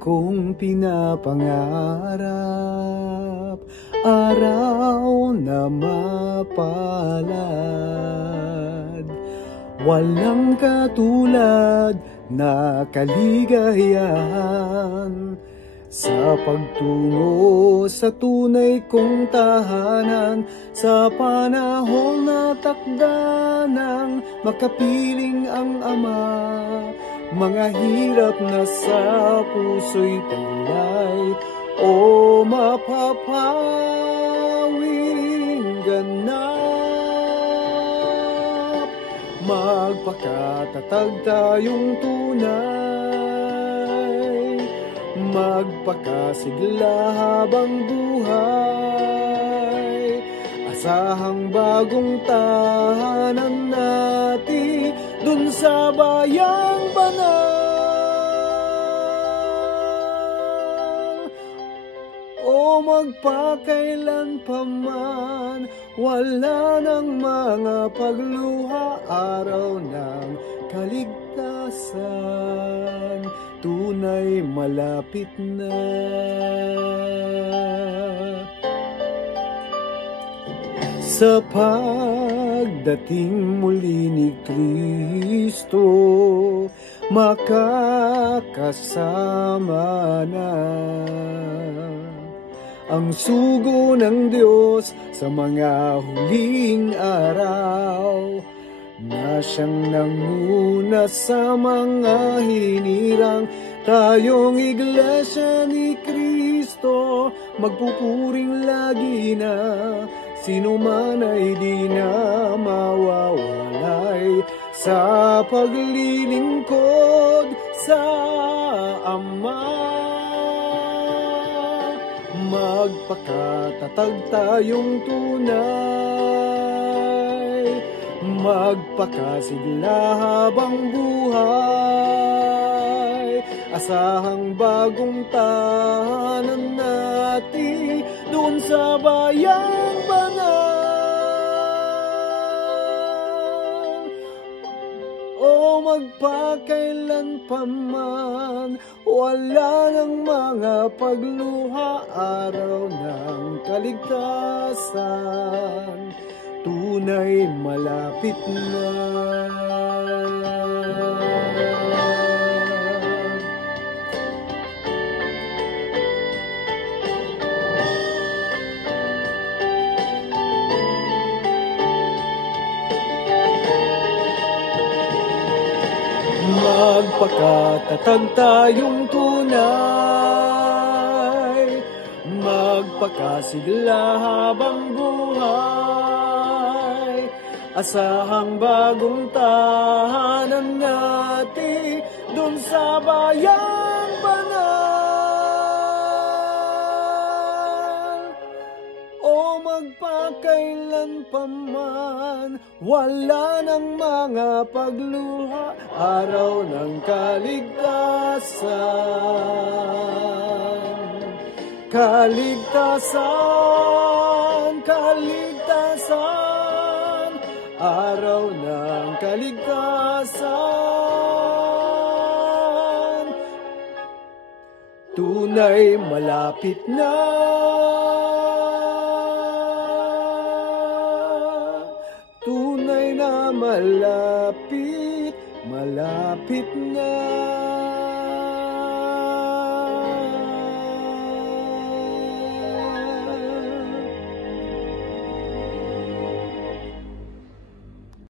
kong pinapangarap, araw na mapalad. Walang katulad na kaligayahan sa pagtungo sa tunay kong tahanan, sa panahon na takda ng makapiling ang Ama. Mga hirap na sa puso'y taglay, o mapapawing ganap. Magpakatatag tayong tunay, magpakasigla habang buhay. Asahang bagong tahanan natin dun sa bayang banal. O magpakailan pa man, wala ng mga pagluha, araw ng kaligtasan tunay malapit na. Sa pagdating muli ni Kristo, makakasama na ang sugo ng Diyos sa mga huling araw, na siyang nanguna sa mga hinirang. Tayong Iglesia ni Kristo, magpupuring lagi na, sino man ay di na mawawalay sa paglilingkod sa Ama. Magpakatatag tayong tunay, magpakasigla habang buhay. Asahang bagong tahanan natin doon sa bayang banal. O magpakailan pa man, wala ng mga pagluha, araw ng kaligtasan tunay malapit na. Magpakatatag tayong tunay, magpakasigla habang buhay. Asahang bagong tahanan natin dun sa bayang banal. O magpakailan pa man, wala ng mga pagluha, araw ng kaligtasan. Kaligtasan, kaligtasan, araw ng kaligtasan tunay malapit na. Tunay na malapit, malapit na.